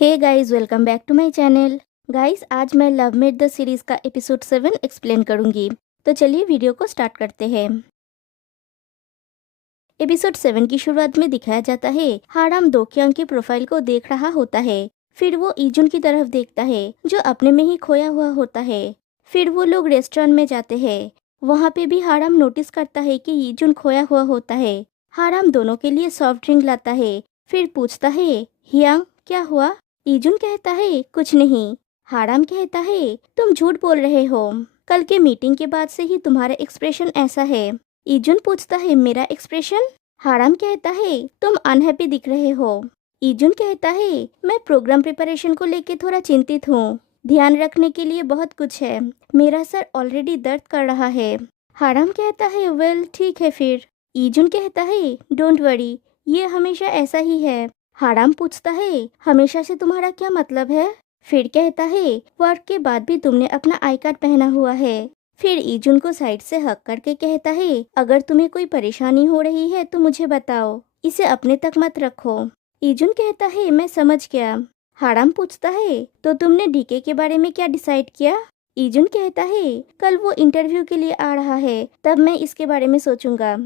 Hey guys, welcome back to my channel. Guys, आज मैं love mate the series का episode 7 explain करूंगी। तो चलिए वीडियो को स्टार्ट करते हैं। एपिसोड 7 की शुरुआत में दिखाया जाता है हाराम दोक्यांग की प्रोफाइल को देख रहा होता है। फिर वो ईजुन की तरफ देखता है जो अपने में ही खोया हुआ होता है। फिर वो लोग रेस्टोरेंट में जाते हैं। वहाँ पे भी हाराम नोटिस करता है कि ईजुन खोया हुआ होता है। हाराम दोनों के लिए सॉफ्ट ड्रिंक लाता है। फिर पूछता है, हियांग क्या हुआ? ईजुन कहता है, कुछ नहीं। हाराम कहता है, तुम झूठ बोल रहे हो। कल के मीटिंग के बाद से ही तुम्हारा एक्सप्रेशन ऐसा है। ईजुन पूछता है, मेरा एक्सप्रेशन? हाराम कहता है, तुम अनहैप्पी दिख रहे हो। ईजुन कहता है, मैं प्रोग्राम प्रिपरेशन को लेके थोड़ा चिंतित हूँ। ध्यान रखने के लिए बहुत कुछ है। मेरा सर ऑलरेडी दर्द कर रहा है। हाराम कहता है, वेल ठीक है फिर। ईजुन कहता है, डोंट वरी, ये हमेशा ऐसा ही है। हाराम पूछता है, हमेशा से तुम्हारा क्या मतलब है? फिर कहता है, वर्क के बाद भी तुमने अपना आई कार्ड पहना हुआ है। फिर ईजुन को साइड से हक करके कहता है, अगर तुम्हें कोई परेशानी हो रही है तो मुझे बताओ, इसे अपने तक मत रखो। ईजुन कहता है, मैं समझ गया। हाराम पूछता है, तो तुमने डीके के बारे में क्या डिसाइड किया? ईजुन कहता है, कल वो इंटरव्यू के लिए आ रहा है, तब मैं इसके बारे में सोचूंगा।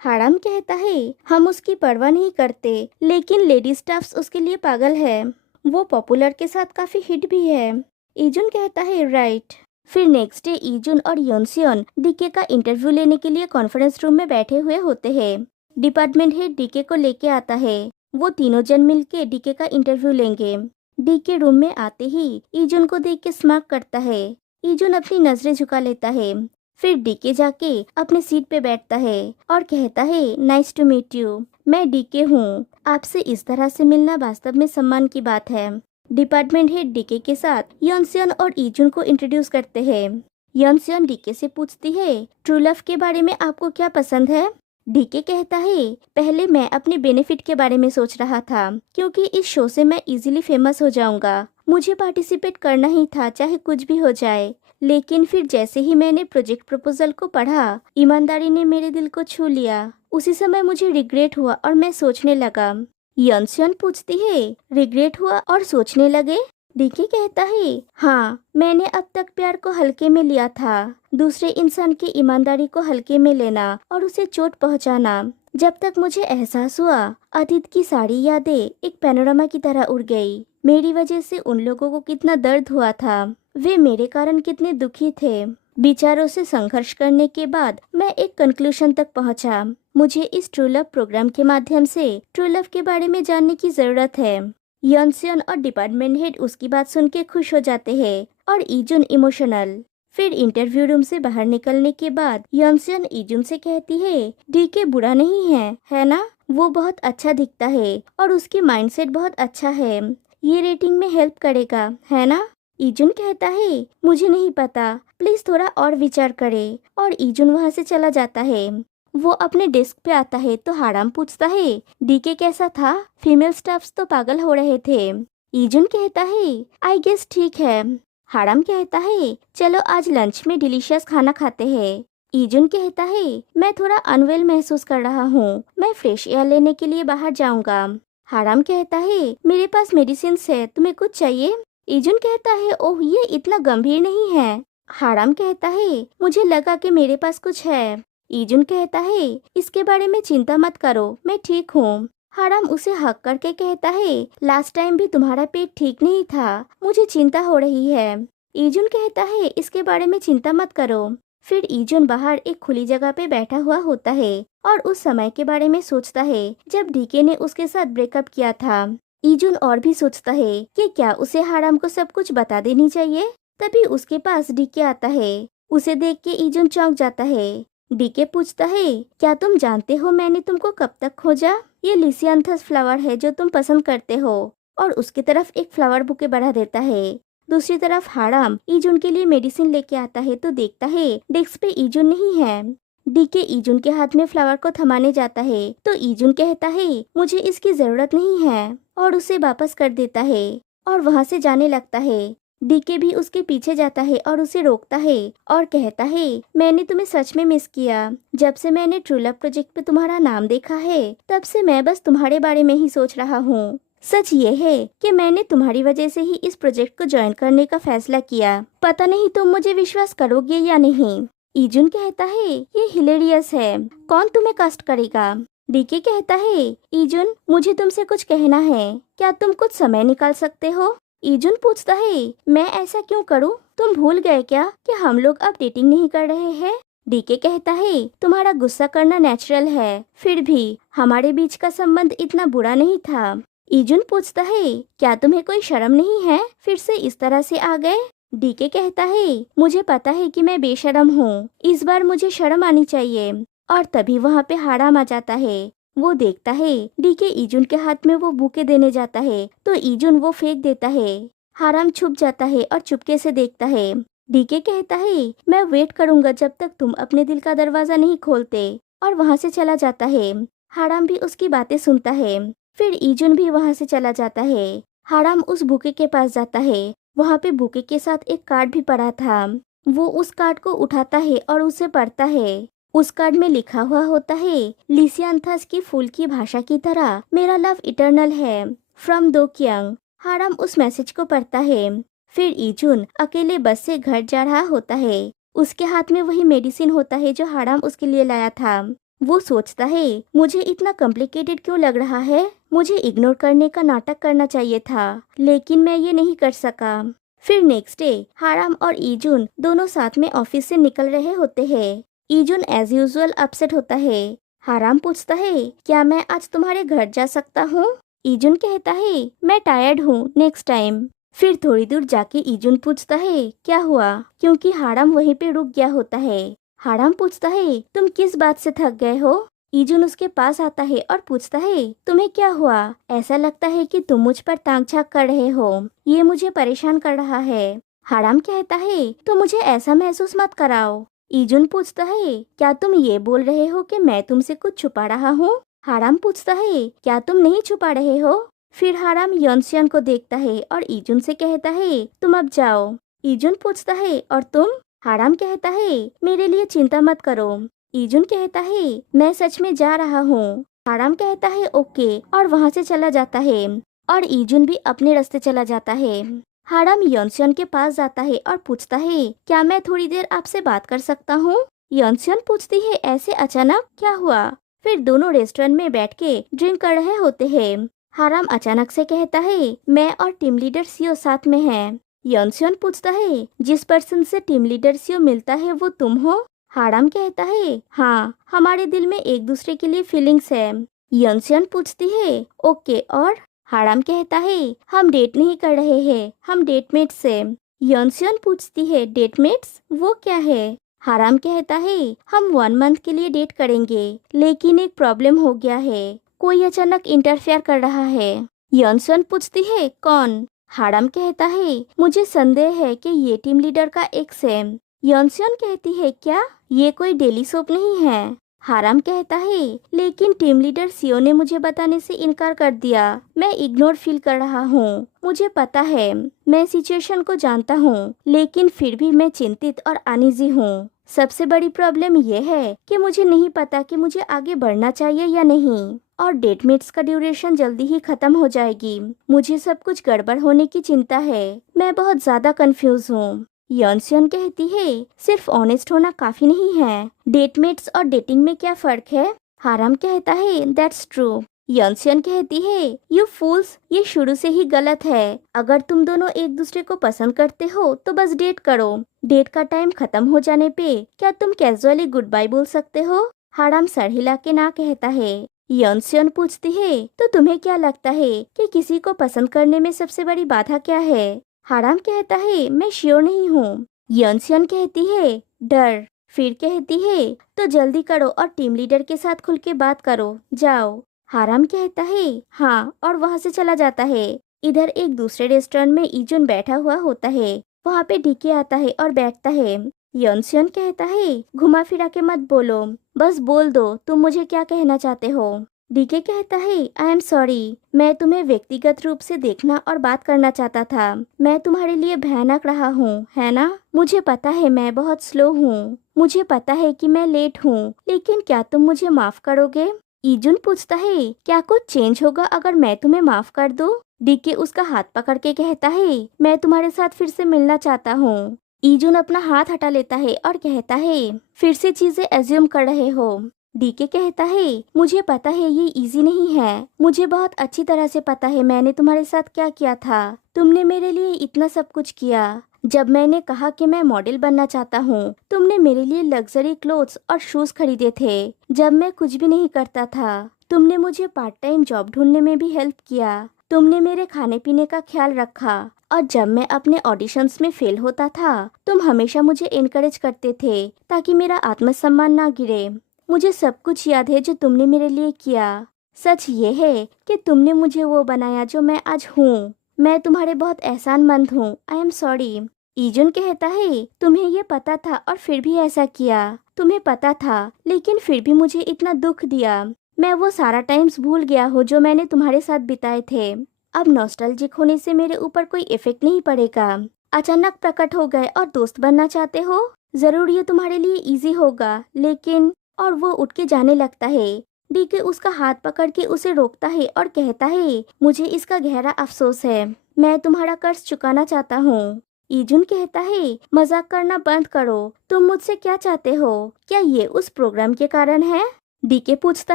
हाराम कहता है, हम उसकी परवाह नहीं करते, लेकिन लेडी स्टाफ्स उसके लिए पागल है। वो पॉपुलर के साथ काफी हिट भी है। ईजुन कहता है, राइट। फिर नेक्स्ट डे ईजुन और योनसियोन डीके का इंटरव्यू लेने के लिए कॉन्फ्रेंस रूम में बैठे हुए होते हैं। डिपार्टमेंट हेड डीके को लेके आता है। वो तीनों जन मिलके डीके का इंटरव्यू लेंगे। डीके रूम में आते ही ईजुन को देख के स्मार्ट करता है। ईजुन अपनी नजरें झुका लेता है। फिर डीके जाके अपने सीट पे बैठता है और कहता है, नाइस टू मीट यू, मैं डीके हूँ। आपसे इस तरह से मिलना वास्तव में सम्मान की बात है। डिपार्टमेंट हेड डीके के साथ योनसियन और ईजुन को इंट्रोड्यूस करते हैं। योनसियन डीके से पूछती है, ट्रू लव के बारे में आपको क्या पसंद है? डीके कहता है, पहले मैं अपने बेनिफिट के बारे में सोच रहा था, क्योंकि इस शो से मैं इजीली फेमस हो जाऊंगा। मुझे पार्टिसिपेट करना ही था, चाहे कुछ भी हो जाए। लेकिन फिर जैसे ही मैंने प्रोजेक्ट प्रपोजल को पढ़ा, ईमानदारी ने मेरे दिल को छू लिया। उसी समय मुझे रिग्रेट हुआ और मैं सोचने लगा। यंसियन पूछती है, रिग्रेट हुआ और सोचने लगे? डीके कहता है, हाँ, मैंने अब तक प्यार को हल्के में लिया था। दूसरे इंसान की ईमानदारी को हल्के में लेना और उसे चोट पहुंचाना। जब तक मुझे एहसास हुआ, अतीत की सारी यादें एक पैनोरामा की तरह उड़ गई। मेरी वजह से उन लोगों को कितना दर्द हुआ था, वे मेरे कारण कितने दुखी थे। विचारों से संघर्ष करने के बाद मैं एक कंक्लूजन तक पहुंचा। मुझे इस ट्रू लव प्रोग्राम के माध्यम से ट्रू लव के बारे में जानने की जरूरत है। यंसियन और डिपार्टमेंट हेड उसकी बात सुन के खुश हो जाते हैं और ईजुन इमोशनल। फिर इंटरव्यू रूम से बाहर निकलने के बाद यंसियन ईजुन से कहती है, डीके बुरा नहीं है ना? वो बहुत अच्छा दिखता है और उसकी माइंडसेट बहुत अच्छा है। ये रेटिंग में हेल्प करेगा, है ना? ईजुन कहता है, मुझे नहीं पता, प्लीज थोड़ा और विचार करे। और ईजुन वहाँ से चला जाता है। वो अपने डेस्क पे आता है तो हाराम पूछता है, डीके कैसा था? फीमेल स्टाफ्स तो पागल हो रहे थे। ईजुन कहता है, आई गेस ठीक है। हाराम कहता है, चलो आज लंच में डिलीशियस खाना खाते हैं। ईजुन कहता है, मैं थोड़ा अनवेल महसूस कर रहा हूँ, मैं फ्रेश एयर लेने के लिए बाहर जाऊंगा। हाराम कहता है, मेरे पास मेडिसिन है, तुम्हें कुछ चाहिए? ईजुन कहता है, ओह, ये इतना गंभीर नहीं है। हाराम कहता है, मुझे लगा कि मेरे पास कुछ है। ईजुन कहता है, इसके बारे में चिंता मत करो, मैं ठीक हूँ। हाराम उसे हक करके कहता है, लास्ट टाइम भी तुम्हारा पेट ठीक नहीं था, मुझे चिंता हो रही है। ईजुन कहता है, इसके बारे में चिंता मत करो। फिर ईजुन बाहर एक खुली जगह पे बैठा हुआ होता है और उस समय के बारे में सोचता है जब डीके ने उसके साथ ब्रेकअप किया था। ईजुन और भी सोचता है कि क्या उसे हाराम को सब कुछ बता देनी चाहिए। तभी उसके पास डीके आता है। उसे देख के ईजुन चौंक जाता है। डीके पूछता है, क्या तुम जानते हो मैंने तुमको कब तक खोजा? ये लिसियांथस फ्लावर है जो तुम पसंद करते हो। और उसकी तरफ एक फ्लावर बुके बढ़ा देता है। दूसरी तरफ हाराम ईजुन के लिए मेडिसिन लेके आता है तो देखता है डेस्क पे ईजुन नहीं है। डीके ईजुन के हाथ में फ्लावर को थमाने जाता है तो ईजुन कहता है, मुझे इसकी जरूरत नहीं है, और उसे वापस कर देता है और वहाँ से जाने लगता है। डीके भी उसके पीछे जाता है और उसे रोकता है और कहता है, मैंने तुम्हें सच में मिस किया। जब से मैंने ट्रू लव प्रोजेक्ट पे तुम्हारा नाम देखा है, तब से मैं बस तुम्हारे बारे में ही सोच रहा हूँ। सच ये है कि मैंने तुम्हारी वजह से ही इस प्रोजेक्ट को ज्वाइन करने का फैसला किया। पता नहीं तुम मुझे विश्वास करोगे या नहीं। ईजुन कहता है ये हिलेरियस है, कौन तुम्हें कास्ट करेगा। डीके कहता है ईजुन मुझे तुमसे कुछ कहना है, क्या तुम कुछ समय निकाल सकते हो। ईजुन पूछता है मैं ऐसा क्यों करूं, तुम भूल गए क्या कि हम लोग अब डेटिंग नहीं कर रहे हैं। डीके कहता है तुम्हारा गुस्सा करना नेचुरल है, फिर भी हमारे बीच का संबंध इतना बुरा नहीं था। ईजुन पूछता है क्या तुम्हें कोई शर्म नहीं है, फिर से इस तरह से आ गए। डीके कहता है मुझे पता है कि मैं बेशर्म हूँ, इस बार मुझे शर्म आनी चाहिए। और तभी वहाँ पे हाराम आ जाता है। वो देखता है डीके ईजुन के हाथ में वो बुके देने जाता है तो ईजुन वो फेंक देता है। हाराम छुप जाता है और चुपके से देखता है। डीके कहता है मैं वेट करूंगा जब तक तुम अपने दिल का दरवाजा नहीं खोलते, और वहाँ से चला जाता है। हाराम भी उसकी बातें सुनता है। फिर ईजुन भी वहाँ से चला जाता है। हाराम उस बुके के पास जाता है। वहाँ पे बुके के साथ एक कार्ड भी पड़ा था। वो उस कार्ड को उठाता है और उसे पढ़ता है। उस कार्ड में लिखा हुआ होता है लिसियांथस की फूल की भाषा की तरह मेरा लव इटर्नल है, फ्रॉम दो क्यांग। हाराम उस मैसेज को पढ़ता है। फिर ईजुन अकेले बस से घर जा रहा होता है। उसके हाथ में वही मेडिसिन होता है जो हाराम उसके लिए लाया था। वो सोचता है मुझे इतना कॉम्प्लिकेटेड क्यों लग रहा है, मुझे इग्नोर करने का नाटक करना चाहिए था, लेकिन मैं ये नहीं कर सका। फिर नेक्स्ट डे हाराम और ईजुन दोनों साथ में ऑफिस से निकल रहे होते हैं। ईजुन एज यूजुअल अपसेट होता है। हाराम पूछता है क्या मैं आज तुम्हारे घर जा सकता हूँ। ईजुन कहता है मैं टायर्ड हूँ, नेक्स्ट टाइम। फिर थोड़ी दूर जाके ईजुन पूछता है क्या हुआ, क्योंकि हाराम वहीं पे रुक गया होता है। हाराम पूछता है तुम किस बात से थक गए हो। ईजुन उसके पास आता है और पूछता है तुम्हें क्या हुआ, ऐसा लगता है कि तुम मुझ पर ताक झांक कर रहे हो, ये मुझे परेशान कर रहा है। हाराम कहता है तो मुझे ऐसा महसूस मत कराओ। ईजुन पूछता है क्या तुम ये बोल रहे हो कि मैं तुमसे कुछ छुपा रहा हूँ। हाराम पूछता है क्या तुम नहीं छुपा रहे हो। फिर हाराम योनसियन को देखता है और ईजुन से कहता है तुम अब जाओ। ईजुन पूछता है और तुम। हाराम कहता है मेरे लिए चिंता मत करो। ईजुन कहता है मैं सच में जा रहा हूँ। हाराम कहता है ओके और वहाँ से चला जाता है। और ईजुन भी अपने रास्ते चला जाता है। हाराम योनसियन के पास जाता है और पूछता है क्या मैं थोड़ी देर आपसे बात कर सकता हूँ। योनसियन पूछती है ऐसे अचानक क्या हुआ। फिर दोनों रेस्टोरेंट में बैठ के ड्रिंक कर रहे होते हैं। हाराम अचानक से कहता है मैं और टीम लीडर सीओ साथ में हैं। योनसियन पूछता है जिस पर्सन से टीम लीडर सीओ मिलता है वो तुम हो। हाराम कहता है हाँ, हमारे दिल में एक दूसरे के लिए फीलिंग्स है। योनसियन पूछती है ओके और। हाराम कहता है हम डेट नहीं कर रहे हैं, हम डेटमेट्स है। योनसियन पूछती है डेटमेट्स वो क्या है। हाराम कहता है हम 1 मंथ के लिए डेट करेंगे, लेकिन एक प्रॉब्लम हो गया है, कोई अचानक इंटरफेयर कर रहा है। योनसियन पूछती है कौन। हाराम कहता है मुझे संदेह है कि ये टीम लीडर का एक्स है। योनसियन कहती है क्या, ये कोई डेली सोप नहीं है। हाराम कहता है लेकिन टीम लीडर सीओ ने मुझे बताने से इनकार कर दिया, मैं इग्नोर फील कर रहा हूँ। मुझे पता है मैं सिचुएशन को जानता हूँ, लेकिन फिर भी मैं चिंतित और अनईजी हूँ। सबसे बड़ी प्रॉब्लम यह है कि मुझे नहीं पता कि मुझे आगे बढ़ना चाहिए या नहीं, और डेटमेट्स का ड्यूरेशन जल्दी ही खत्म हो जाएगी। मुझे सब कुछ गड़बड़ होने की चिंता है, मैं बहुत ज्यादा कंफ्यूज हूँ। योनसियन कहती है सिर्फ ऑनेस्ट होना काफी नहीं है, डेटमेट्स और डेटिंग में क्या फर्क है। हाराम कहता है दैट्स ट्रू। योनसियन कहती है यू फूल्स, ये शुरू से ही गलत है। अगर तुम दोनों एक दूसरे को पसंद करते हो तो बस डेट करो। डेट का टाइम खत्म हो जाने पे क्या तुम कैजुअली गुड बाय बोल सकते हो। हाराम सर हिला के ना कहता है। योनसियन पूछती है तो तुम्हें क्या लगता है कि किसी को पसंद करने में सबसे बड़ी बाधा क्या है। हाराम कहता है मैं श्योर नहीं हूँ। योनसियन कहती है डर। फिर कहती है तो जल्दी करो और टीम लीडर के साथ खुल के बात करो, जाओ। हाराम कहता है हाँ, और वहाँ से चला जाता है। इधर एक दूसरे रेस्टोरेंट में ईजुन बैठा हुआ होता है। वहाँ पे डीके आता है और बैठता है। योनसियन कहता है घुमा फिरा के मत बोलो, बस बोल दो तुम मुझे क्या कहना चाहते हो। डीके कहता है आई एम सॉरी, मैं तुम्हें व्यक्तिगत रूप से देखना और बात करना चाहता था। मैं तुम्हारे लिए भयानक रहा हूँ, है ना। मुझे पता है मैं बहुत स्लो हूँ, मुझे पता है कि मैं लेट हूँ, लेकिन क्या तुम मुझे माफ करोगे। ईजुन पूछता है क्या कुछ चेंज होगा अगर मैं तुम्हें माफ कर दूं? डीके उसका हाथ पकड़ के कहता है मैं तुम्हारे साथ फिर से मिलना चाहता हूँ। ईजुन अपना हाथ हटा लेता है और कहता है फिर से चीजें एज्यूम कर रहे हो। डीके कहता है मुझे पता है ये इजी नहीं है, मुझे बहुत अच्छी तरह से पता है मैंने तुम्हारे साथ क्या किया था। तुमने मेरे लिए इतना सब कुछ किया। जब मैंने कहा कि मैं मॉडल बनना चाहता हूँ, तुमने मेरे लिए लग्जरी क्लोथ्स और शूज खरीदे थे। जब मैं कुछ भी नहीं करता था, तुमने मुझे पार्ट टाइम जॉब ढूंढने में भी हेल्प किया। तुमने मेरे खाने पीने का ख्याल रखा और जब मैं अपने ऑडिशंस में फेल होता था, तुम हमेशा मुझे इनकरेज करते थे ताकि मेरा आत्मसम्मान ना गिरे। मुझे सब कुछ याद है जो तुमने मेरे लिए किया। सच ये है कि तुमने मुझे वो बनाया जो मैं आज हूँ। मैं तुम्हारे बहुत एहसानमंद हूँ। I am sorry. ईजुन कहता है तुम्हें ये पता था और फिर भी ऐसा किया। तुम्हें पता था लेकिन फिर भी मुझे इतना दुख दिया। मैं वो सारा टाइम्स भूल गया हूँ जो मैंने तुम्हारे साथ बिताए थे। अब नॉस्टैल्जिक होने से मेरे ऊपर कोई इफेक्ट नहीं पड़ेगा। अचानक प्रकट हो गए और दोस्त बनना चाहते हो। जरूर ये तुम्हारे लिए इजी होगा लेकिन। और वो उठ के जाने लगता है। डीके उसका हाथ पकड़ के उसे रोकता है और कहता है मुझे इसका गहरा अफसोस है। मैं तुम्हारा कर्ज चुकाना चाहता हूँ। ईजुन कहता है मजाक करना बंद करो। तुम मुझसे क्या चाहते हो? क्या ये उस प्रोग्राम के कारण है? डीके पूछता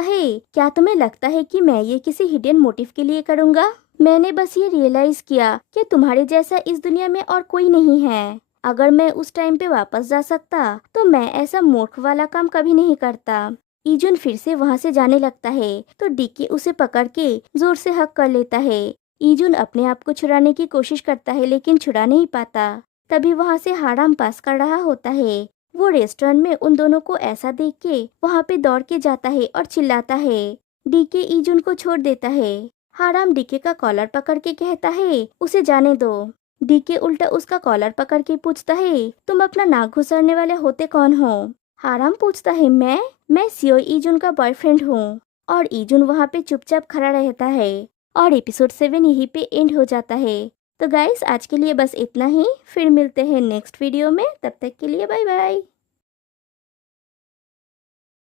है क्या तुम्हें लगता है कि मैं ये किसी हिडन मोटिव के लिए करूँगा? मैंने बस ये रियलाइज किया कि तुम्हारे जैसा इस दुनिया में और कोई नहीं है। अगर मैं उस टाइम पे वापस जा सकता तो मैं ऐसा मूर्ख वाला काम कभी नहीं करता। ईजुन फिर से वहाँ से जाने लगता है तो डीके उसे पकड़ के जोर से हक कर लेता है। ईजुन अपने आप को छुड़ाने की कोशिश करता है लेकिन छुड़ा नहीं पाता। तभी वहाँ से हाराम पास कर रहा होता है। वो रेस्टोरेंट में उन दोनों को ऐसा देख के वहाँ पे दौड़ के जाता है और चिल्लाता है। डीके ईजुन को छोड़ देता है। हाराम डीके का कॉलर पकड़ के कहता है उसे जाने दो। डीके उल्टा उसका कॉलर पकड़ के पूछता है तुम अपना नाक घुसाने वाले होते कौन हो? हाराम पूछता है मैं सियो ईजुन का बॉयफ्रेंड हूँ। और ईजुन वहाँ पे चुपचाप खड़ा रहता है। और एपिसोड 7 यहीं पे एंड हो जाता है। तो गाइस आज के लिए बस इतना ही। फिर मिलते हैं नेक्स्ट वीडियो में। तब तक के लिए बाय बाय।